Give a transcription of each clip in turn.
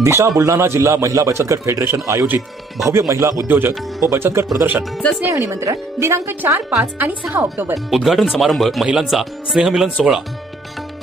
दिशा बुलढाणा जिल्हा महिला बचत गट फेडरेशन आयोजित भव्य महिला उद्योजक व बचत गट प्रदर्शन स्नेह निमंत्रण दिनांक 4, 5 आणि 6 ऑक्टोबर। उद्घाटन समारंभ महिलांचा स्नेहमिलन सोहळा।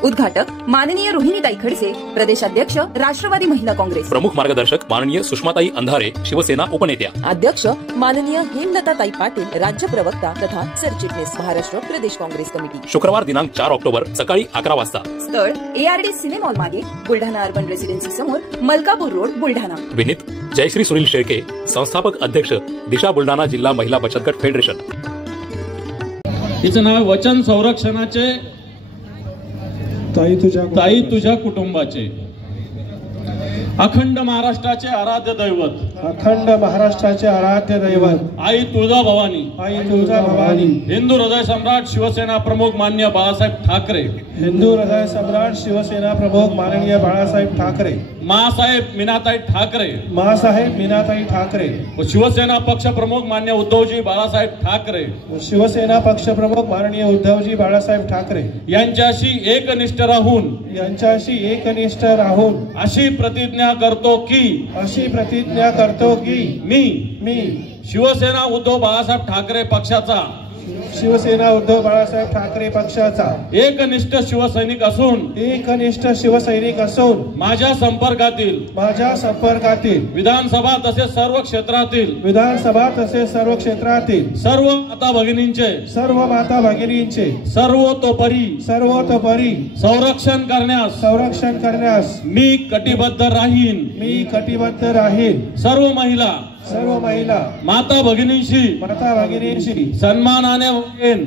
उद्घाटक माननीय रोहिणीताई खडसे, प्रदेशाध्यक्ष राष्ट्रवादी महिला काँग्रेस। प्रमुख मार्गदर्शक माननीय सुषमाताई अंधारे, शिवसेना उपनेत्या। अध्यक्ष माननीय हेमलताताई पाटील, राज्य प्रवक्ता तथा सरचिटणीस, महाराष्ट्र प्रदेश काँग्रेस कमिटी। शुक्रवार दिनांक 4 ऑक्टोबर सकाळी 11 वाजता। स्थळ ARD सिनेमॉल मागे, बुलढाणा अर्बन रेसिडेन्सी समोर, मलकापूर रोड, बुलढाणा। विनीत जयश्री सुनील शेळके, संस्थापक अध्यक्ष दिशा बुलढाणा जिल्हा महिला बचत गट फेडरेशन। तिचं नाव वचन संरक्षणाचे ताई तुझ्या कुटुंबाचे। अखंड महाराष्ट्राचे आराध्य दैवत, अखंड महाराष्ट्राचे आराध्य दैवत आई तुळजाभवानी, आई तुळजाभवानी। हिंदू हृदय सम्राट शिवसेना प्रमुख माननीय बाळासाहेब ठाकरे, हिंदू हृदय सम्राट शिवसेना प्रमुख माननीय बाळासाहेब ठाकरे, मासाहेब मीनाताई ठाकरे, मासाहेब मीनाताई ठाकरे व शिवसेना पक्ष प्रमुख माननीय उद्धवजी बाळासाहेब ठाकरे, शिवसेना पक्ष प्रमुख माननीय उद्धवजी बाळासाहेब ठाकरे यांच्याशी एकनिष्ठ राहून अशी प्रतिज्ञा करतो की मी शिवसेना उद्धव बाळासाहेब ठाकरे पक्षाचा एकनिष्ठ शिवसैनिक असून माझ्या संपर्कातील विधानसभा तसेच सर्व क्षेत्रातील सर्व माता भगिनींचे सर्वतोपरी संरक्षण करण्यास मी कटिबद्ध राहीन। सर्व महिला माता भगिनींशी सन्मानाने वागेन।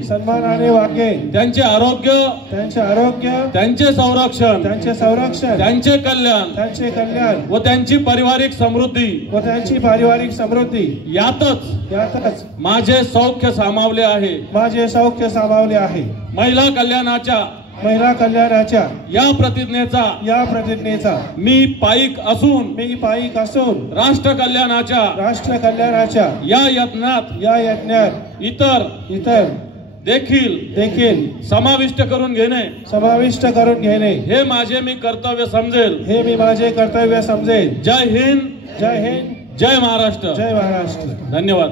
त्यांचे आरोग्य, त्यांचे संरक्षण, त्यांचे कल्याण व त्यांची पारिवारिक समृद्धी यातच माझे सौख्य सामावले आहे। महिला कल्याणाच्या या प्रतिज्ञेचा मी पाईक असून राष्ट्र कल्याणाच्या या यज्ञात इतर देखील समाविष्ट करून घेणे हे माझे मी कर्तव्य समजेल। जय हिंद, जय महाराष्ट्र। धन्यवाद।